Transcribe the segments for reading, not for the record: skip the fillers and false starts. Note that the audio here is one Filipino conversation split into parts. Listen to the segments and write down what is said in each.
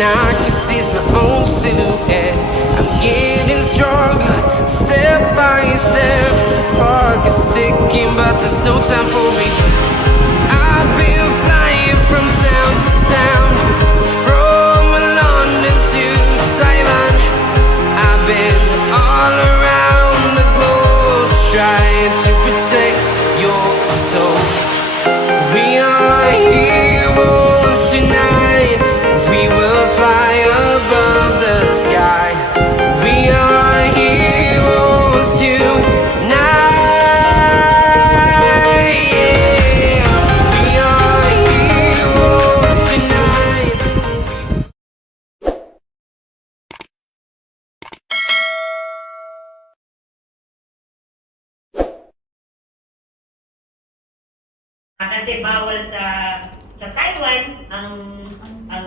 I can see my own silhouette. I'm getting stronger, step by step. The clock is ticking, but there's no time for me. I've been flying from town to town, from London to Taiwan. I've been all around the globe, trying to protect your soul. We are heroes tonight. We will fly above the sky. We are heroes tonight. Yeah. We are heroes tonight. Kasi bawal sa Taiwan ang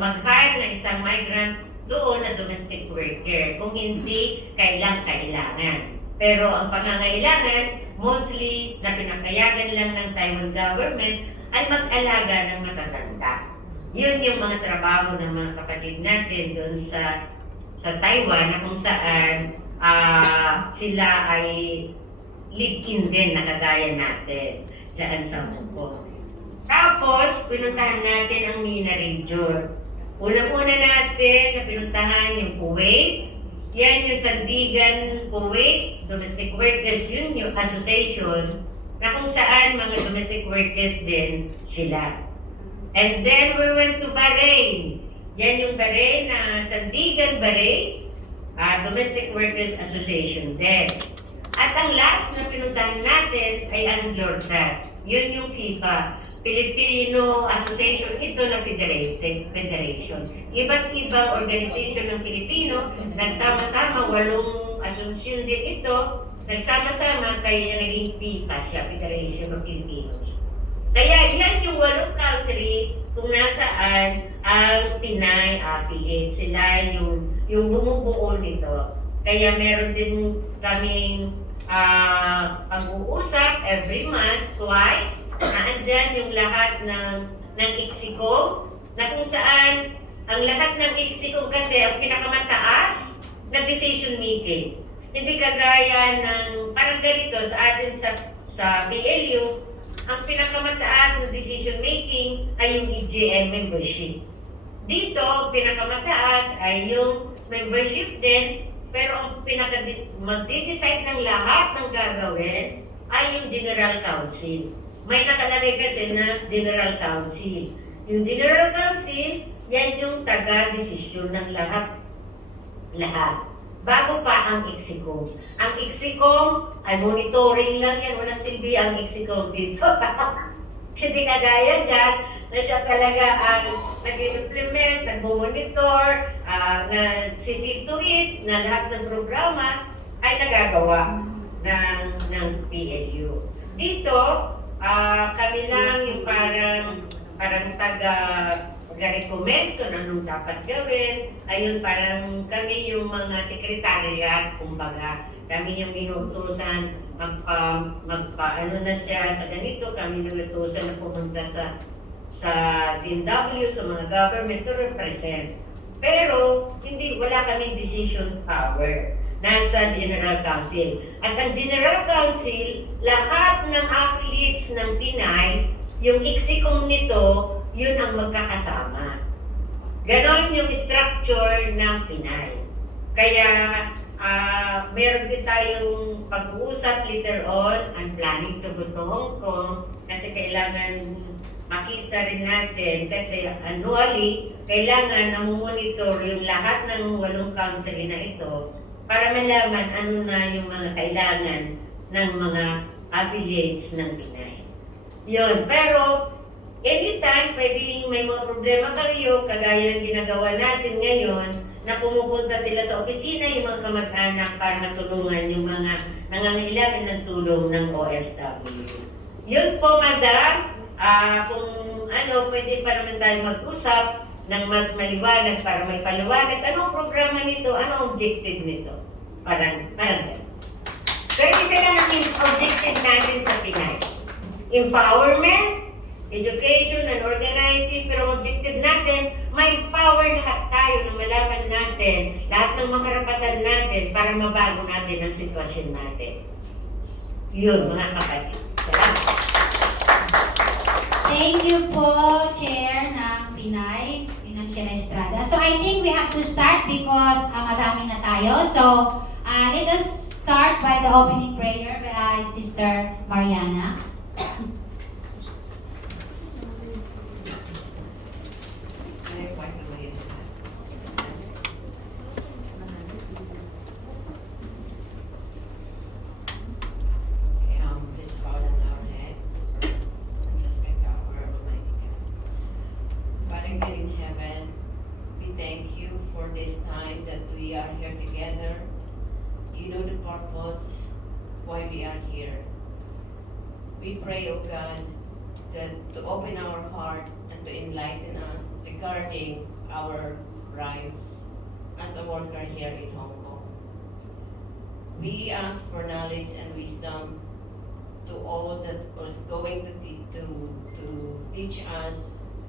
mag-hire ng isang migrant doon na domestic worker kung hindi kailangan. Pero ang pangangailangan, mostly na pinapayagan lang ng Taiwan government ay mag-alaga ng matatanda. Yun yung mga trabaho ng mga kapatid natin doon sa Taiwan na kung saan sila ay live-in din na kagaya natin dyan sa Hong Kong. Tapos, pinuntahan natin ang MENA region. Unang-una natin na pinuntahan yung Kuwait. Yan yung Sandigan Kuwait Domestic Workers Union Association na kung saan mga domestic workers din sila. And then we went to Bahrain. Yan yung Bahrain na Sandigan Bahrain Domestic Workers Association din. At ang last na pinuntahan natin ay ang Jordan. Yun yung FIFA. Filipino Association, ito na federation. Iba't ibang organization ng Pilipino, nagsama-sama, 8 asosasyon din ito, nagsama-sama, kaya naging FIFA siya, Federation of Filipinos. Kaya yan yung 8 country kung nasaan ang Pinay affiliate. Sila yung bumubuo nito. Kaya meron din kaming pag-uusap every month, twice, naandyan yung lahat ng ICSICOM, na kung saan ang lahat ng ICSICOM kasi ang pinakamataas na decision making. Hindi kagaya ng parang ganito sa atin sa PLU, ang pinakamataas na decision making ay yung EGM membership. Dito, ang pinakamataas ay yung membership din, pero ang magde-decide ng lahat ng gagawin ay yung General Council. May nakalagay kasi na General Council. Yung General Council, yan yung taga-desisyon ng lahat. Bago pa ang ICSICOM. Ang ICSICOM ay monitoring lang yan. Walang silbi ang ICSICOM dito. Hindi kagaya dyan na siya talaga ang nag-implement, nag-monitor, nag-see to it, na lahat ng programa ay nagagawa ng PLU. Dito, kami lang yung parang taga-recommend kung anong dapat gawin. Ayun, parang kami yung mga sekretariat, kumbaga. Kami yung inuutosan, ano na siya sa ganito, kami inuutosan na pumunta sa DMW, sa mga government to represent. Pero, wala kaming decision power. Nasa General Council. At ang General Council, lahat ng affiliates ng Pinay, yung ICSICOM nito, yun ang magkakasama. Ganon yung structure ng Pinay. Kaya, meron din tayong pag-uusap later on. I'm planning to go to Hong Kong kasi kailangan makita rin natin kasi annually, kailangan namumonitor yung lahat ng 8 country na ito para malaman ano na yung mga kailangan ng mga affiliates ng Pinay. Yun. Pero, anytime, pwedeng may mga problema kayo, kagaya ng ginagawa natin ngayon, na pumupunta sila sa opisina, yung mga kamag-anak para matulungan yung mga nangangailangan ng tulong ng OFW. Yun po, madam. Kung pwede pa naman tayo mag-usap ng mas maliwanag para may paliwanag. Anong programa nito? Anong objective nito? Parang ganun. Pero isa lang ang objective natin sa Pinay. Empowerment, education, and organizing. Pero objective natin, may power lahat tayo na malaman natin lahat ng mga karapatan natin para mabago natin ang sitwasyon natin. Yun, mga kapatid. Salamat. Thank you po, Chair ng Pinay, Financial Estrada. So I think we have to start because madami na tayo. So let us start by the opening prayer by Sister Mariana. Thank you for this time that we are here together. You know the purpose why we are here. We pray, O God, that to open our heart and to enlighten us regarding our rights as a worker here in Hong Kong. We ask for knowledge and wisdom to all that is going to teach us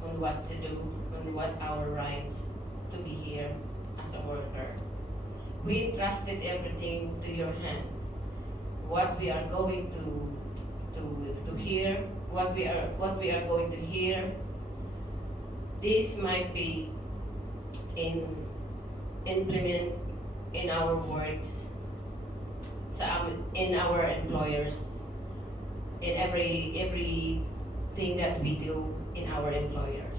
on what to do, on what our rights to be here as a worker. We entrusted everything to your hand. What we are going to hear, what we are going to hear, this might be implement in our works, in our employers, in everything that we do in our employers.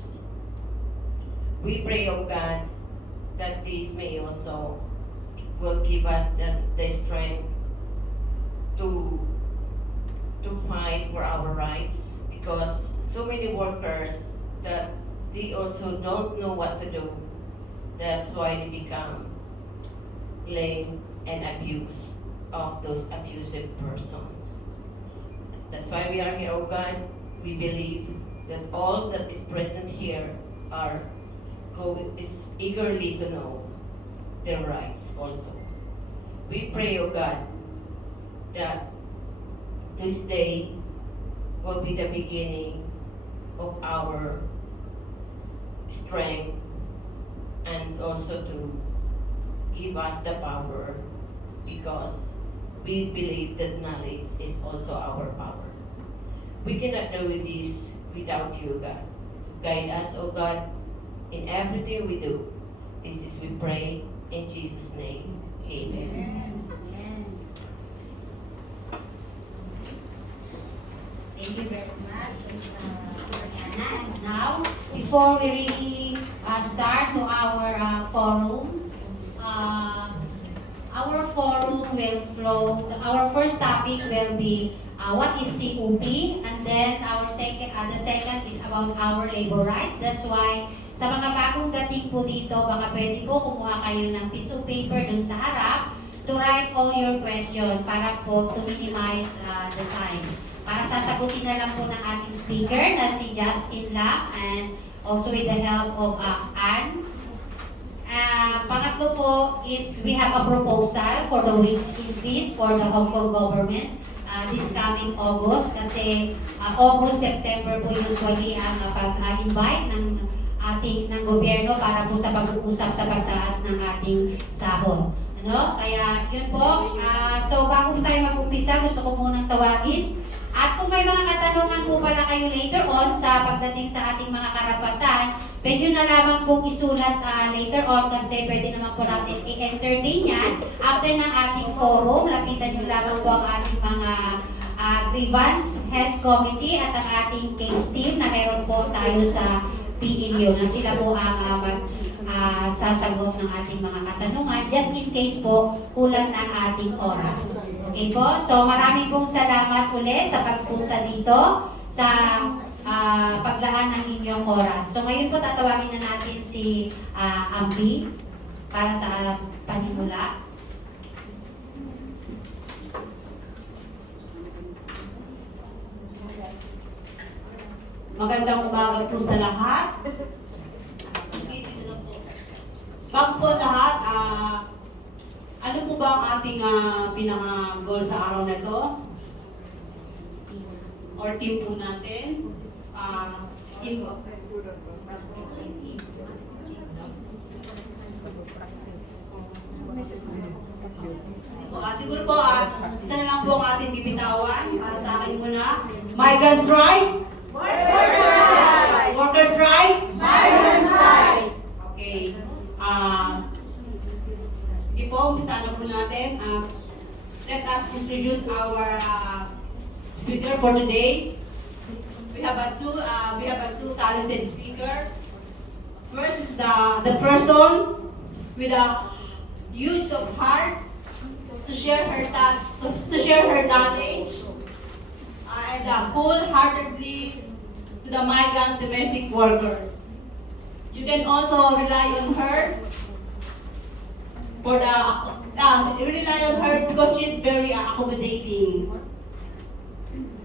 We pray, O God, that this may also will give us the strength to fight for our rights, because so many workers that they also don't know what to do. That's why they become lame and abuse of those abusive persons. That's why we are here, O God. We believe that all that is present here is eagerly to know their rights also. We pray, O God, that this day will be the beginning of our strength and also to give us the power, because we believe that knowledge is also our power. We cannot do this without you, God. Guide us, O God, in everything we do. This is we pray in Jesus' name. Amen. Thank you very much, Mariana. And now, before we really start to our forum, our forum will flow. Our first topic will be what is COP, and then the second is about our labor right. That's why sa mga bagong dating po dito, baka pwede po kumuha kayo ng piece of paper dun sa harap to write all your question para po to minimize the time. Para sasagutin na lang po ng ating speaker na si Justin Lam, and also with the help of Anne. Pangatlo po is we have a proposal for the wage increase for the Hong Kong government this coming August, kasi August, September po usually ang pag-invite ng gobyerno para po sa pag-uusap sa pagtaas ng ating sahod. Kaya yun po. So bago tayo mag-umpisa, gusto ko munang tawagin. At kung may mga katanungan po pala kayo later on sa pagdating sa ating mga karapatan, pwede na lamang pong isulat later on, kasi pwede naman po natin i-entertain yan. After ng ating forum, lapitan nyo lamang po ang ating mga grievance head committee at ang ating case team na meron po tayo sa PNU, na sila po ang sasagot ng ating mga katanungan, just in case po kulang ng ating oras. Okay po? So maraming pong salamat ulit sa pagpunta dito sa paglaan ng inyong oras. So ngayon po tatawagin na natin si Ambi para sa panimula. Magandang umaga po sa lahat. Bago po lahat, ano po ba ang ating pinaka-goal sa araw na ito? Or team po natin? Siguro po, isa na lang po ang ating bibitawan para sa akin muna. Migrants' right? Workers' right! Workers' right? Migrants' right! Okay. Sige po, umpisa na po natin. Let us introduce our speaker for today. We have a two talented speaker. First is the person with a huge of heart to share her knowledge and wholeheartedly to the migrant domestic workers. You can also rely on her for because she's very accommodating.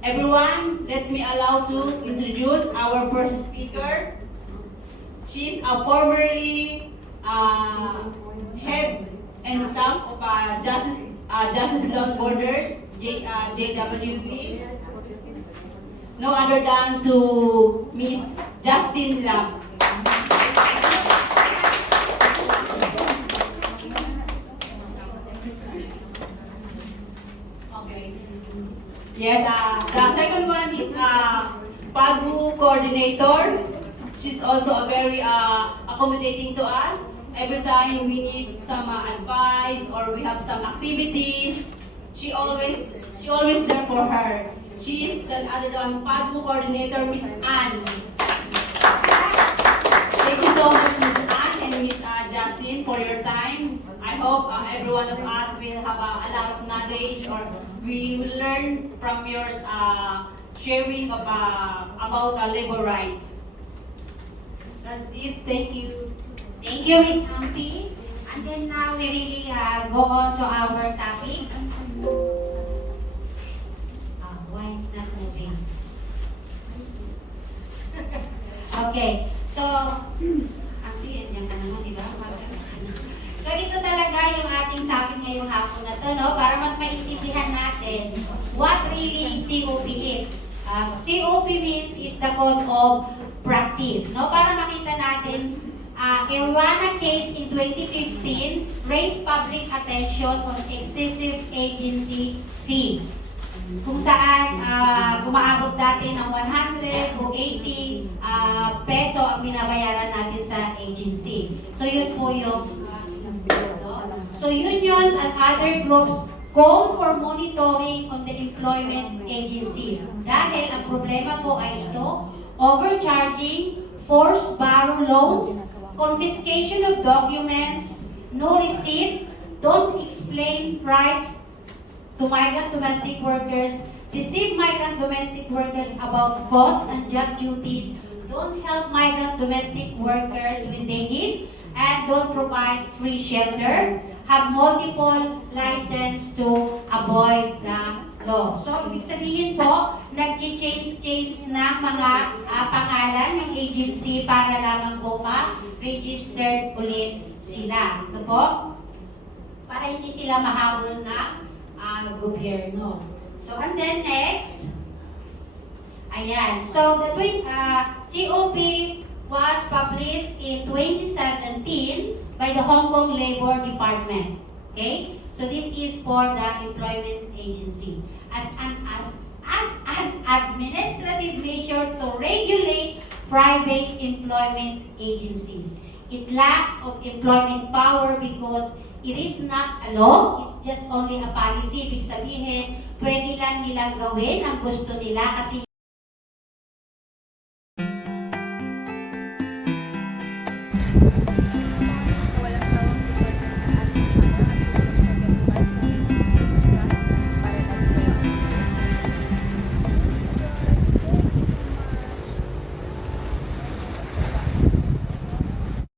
Everyone, let me allow to introduce our first speaker. She's a formerly head and staff of Justice Without Borders, JWB. No other than to Miss Justine Lam. Okay. Yes, the second one is PAGU coordinator. She's also a very accommodating to us. Every time we need some advice or we have some activities, she always there for her. She is the other than PAGU coordinator, Miss Anne. Thank you so much, Miss Anne and Miss Justine, for your time. I hope every one of us will have a lot of knowledge, or we will learn from your sharing of about labor rights. That's it. Thank you. Thank you, Ms. Ampi. And then now we really go on to our topic. Why not moving? Okay. So, Ampi, yan ka naman, di ba? So, ito talaga yung ating topic ngayong hapon na to, no? Para mas maintindihan natin what really COP is. COP means is the code of practice, no? Para makita natin, Irwana case in 2015 raised public attention on excessive agency fee. Kung saan umaabot dati ng 100 o 80 peso ang binabayaran natin sa agency. So yun po yung so unions and other groups call for monitoring on the employment agencies. Dahil ang problema po ay ito, overcharging, forced borrow loans, confiscation of documents, no receipt, don't explain rights to migrant domestic workers, deceive migrant domestic workers about costs and job duties, don't help migrant domestic workers when they need, and don't provide free shelter, have multiple license to avoid the law. So, ibig sabihin po, nag-change ng mga pangalan ng agency para lamang po ma-registered ulit sila. Ito po, para hindi sila mahabol ng gobyerno. So, and then next, ayan. So, the COP was published in 2017 by the Hong Kong Labor Department. Okay? So this is for the employment agency as an administrative measure to regulate private employment agencies. It lacks of employment power because it is not a law, it's just only a policy. Ibig sabihin, pwede lang nilang gawin ang gusto nila kasi